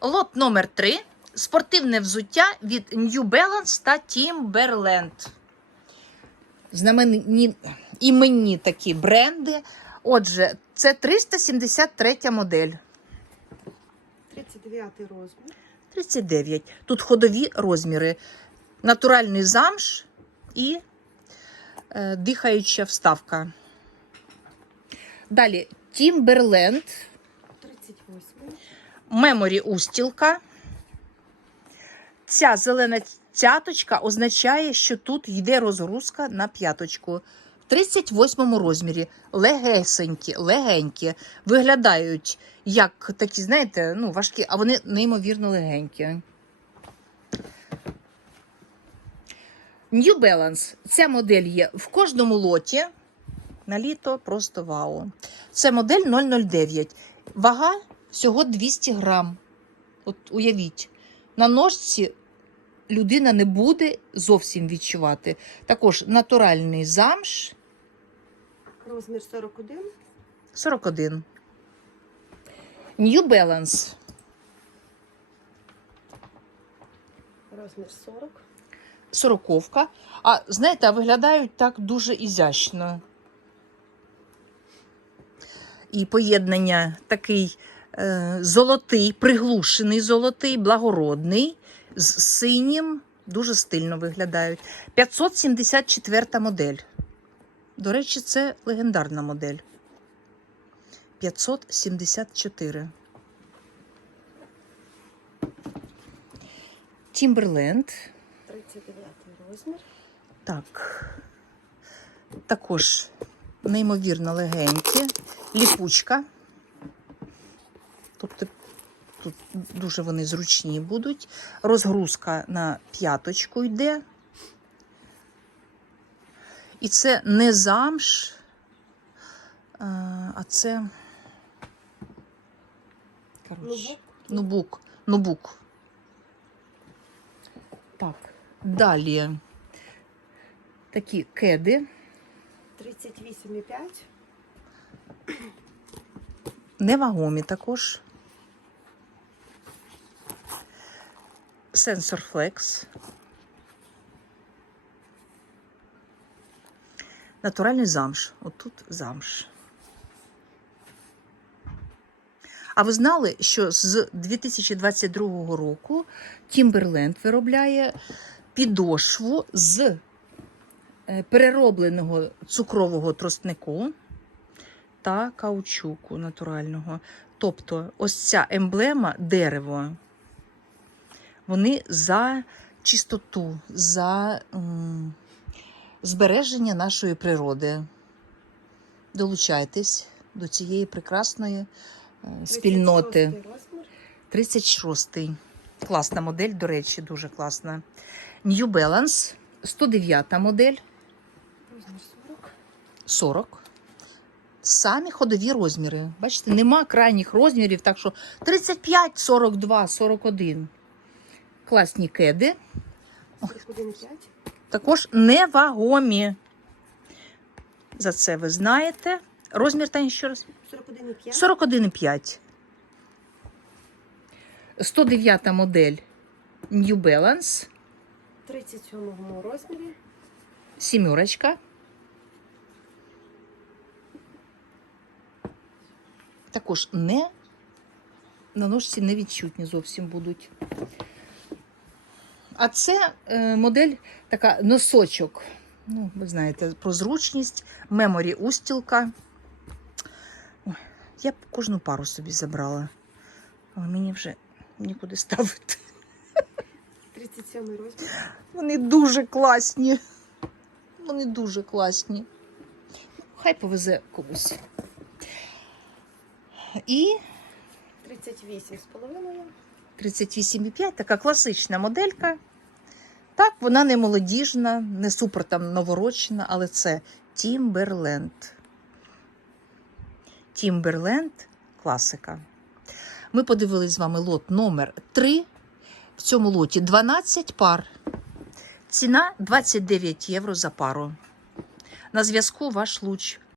Лот номер 3 Спортивне взуття від New Balance та Timberland. Знамені іменні такі бренди. Отже, це 373 модель. 39 розмір. 39. Тут ходові розміри. Натуральний замш і е, дихаюча вставка. Далі Timberland, 38. Memory устілка. Ця зелена цяточка означає, що тут йде розгрузка на п'яточку. В 38-му розмірі. Легесенькі, легенькі. Виглядають як такі, знаєте, ну, важкі, а вони неймовірно легенькі. New Balance. Ця модель є в кожному лоті. На літо просто вау. Це модель 009. Вага всього 200 грам. От уявіть, на ножці людина не буде зовсім відчувати. Також натуральний замш Розмір 41. 41. New Balance Розмір 40. сороковка. А знаєте, а виглядають так дуже ізящно. І поєднання такий золотий, приглушений золотий, благородний, з синім, дуже стильно виглядають. 574 модель. До речі, це легендарна модель. 574. Тімберленд. 39 розмір. Так. Також неймовірно легенькі. Ліпучка. Тобто тут дуже вони зручні будуть. Розгрузка на п'яточку йде. І це не замш, а а це. Коротше, Нубук. Нубук. Нубук. Так. Далі такі кеди. 38,5. Невагомі також. Сенсор Flex. Натуральний замш. Отут замш. А ви знали, що з 2022 року Timberland виробляє підошву з е, переробленого цукрового тростнику та каучуку натурального. Тобто, ось ця емблема дерево. Вони за чистоту, за м, збереження нашої природи. Долучайтесь до цієї прекрасної е, спільноти. 36 розмір. 36-й. Класна модель, до речі, дуже класна. New Balance, 109 модель, Розмір 40. 40. Самі ходові розміри. Бачите, нема крайніх розмірів, так що 35, 42, 41. Класні кеди. Також невагомі. За це ви знаєте. Розмір та ще раз. 41,5. 41,5. 109 модель New Balance. 37 розмірі. Сімерочка. Також не на ножці не відчутні зовсім будуть. А це е, модель така носочок. Ну, ви знаєте, про зручність, меморі устілка. Ой, я б кожну пару собі забрала, але мені вже нікуди ставити. 37 розмір. Вони дуже класні. Вони дуже класні. Хай повезе комусь. І 38,5. 38,5 така класична моделька. Так, вона не молодіжна, не супер там новорочна, але це Timberland. Timberland класика. Ми подивились з вами лот номер 3. В цьому лоті 12 пар. Ціна 29 євро за пару. На зв'язку ваш луч.